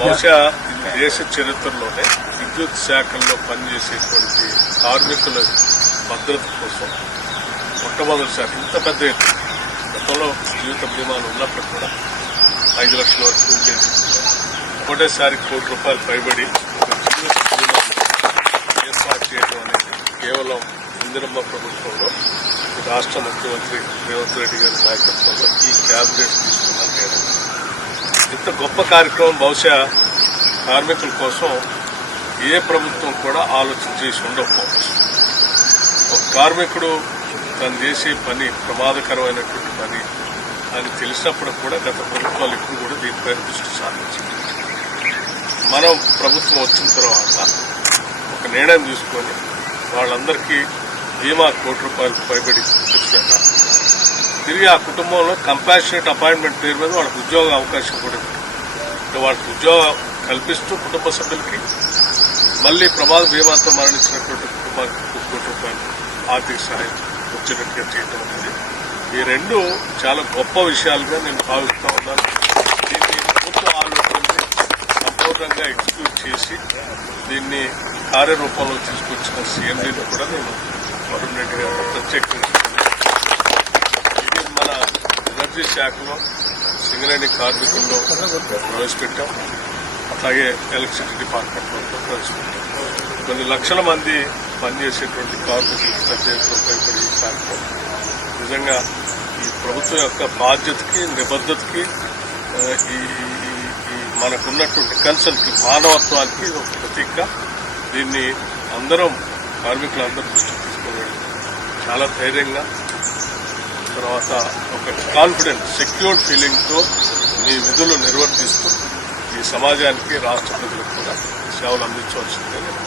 బహుశా దేశ చరిత్రలోనే విద్యుత్ శాఖల్లో పనిచేసేటువంటి కార్మికుల భద్రత కోసం మొట్టమొదటిసారి ఇంత పెద్ద ఎత్తున గతంలో జీవిత బీమాలు ఉన్నప్పుడు కూడా 5 లక్షల వరకు ఉండేది. ఒకటేసారి ₹1 కోటి పైబడి జీవిత బీమా ఏర్పాటు చేయడం అనేది కేవలం ఇందిరమ్మ ప్రభుత్వంలో రాష్ట్ర ముఖ్యమంత్రి రేవంత్ రెడ్డి గారి నాయకత్వంలో ఈ క్యాబినెట్ తీసుకున్న నిర్ణయం. ఇంత గొప్ప కార్యక్రమం బహుశా కార్మికుల కోసం ఏ ప్రభుత్వం కూడా ఆలోచన చేసి ఉండకపోవచ్చు. ఒక కార్మికుడు తను చేసే పని ప్రమాదకరమైనటువంటి పని అని తెలిసినప్పుడు కూడా గత ప్రభుత్వాలు ఇప్పుడు కూడా దీనిపై దృష్టి సారించారు. మనం ప్రభుత్వం వచ్చిన తర్వాత ఒక నిర్ణయం తీసుకొని వాళ్ళందరికీ బీమా ₹1 కోటి పైబడి ఇచ్చినట్ట తిరిగి ఆ కుటుంబంలో కంపాషనేట్ అపాయింట్మెంట్ పేరు మీద వాళ్ళకి ఉద్యోగ అవకాశం కూడా ఉంది. వాళ్ళకి ఉద్యోగం కల్పిస్తూ కుటుంబ సభ్యులకి మళ్లీ ప్రమాద బీమాతో మరణించినటువంటి కుటుంబానికి ₹1 కోటి ఆర్థిక సహాయం వచ్చేటట్టుగా చేయడం అనేది ఈ రెండు చాలా గొప్ప విషయాలుగా నేను భావిస్తా ఉన్నాను. దీన్ని ప్రభుత్వ ఆలోచనని సంపూర్ణంగా ఎగ్జిక్యూట్ చేసి దీన్ని కార్యరూపంలో తీసుకొచ్చిన సీఎండీని కూడా నేను వరుణ్ రెడ్డి గారు ప్రత్యేకంగా ఇది మన ఎనర్జీ శాఖలో సింగరేణి కార్మికుల్లో ప్రవేశపెట్టాం. అట్లాగే ఎలక్ట్రిసిటీ డిపార్ట్మెంట్లో ప్రవేశపెట్టాం. కొన్ని లక్షల మంది పనిచేసేటువంటి కార్మికులకు ప్రత్యేకంగా ఉపయోగపడే ఈ కార్యక్రమం నిజంగా ఈ ప్రభుత్వం యొక్క బాధ్యతకి నిబద్ధతకి ఈ మనకున్నటువంటి కన్సర్న్కి మానవత్వానికి ఒక ప్రతీక. దీన్ని అందరం కార్మికులందరూ దృష్టికి తీసుకుని చాలా ధైర్యంగా తర్వాత ఒక కాన్ఫిడెంట్ సెక్యూర్డ్ ఫీలింగ్తో మీ విధులు నిర్వర్తిస్తూ ఈ సమాజానికి రాష్ట్ర ప్రజలకు కూడా సేవలు అందించవలసిందే నేను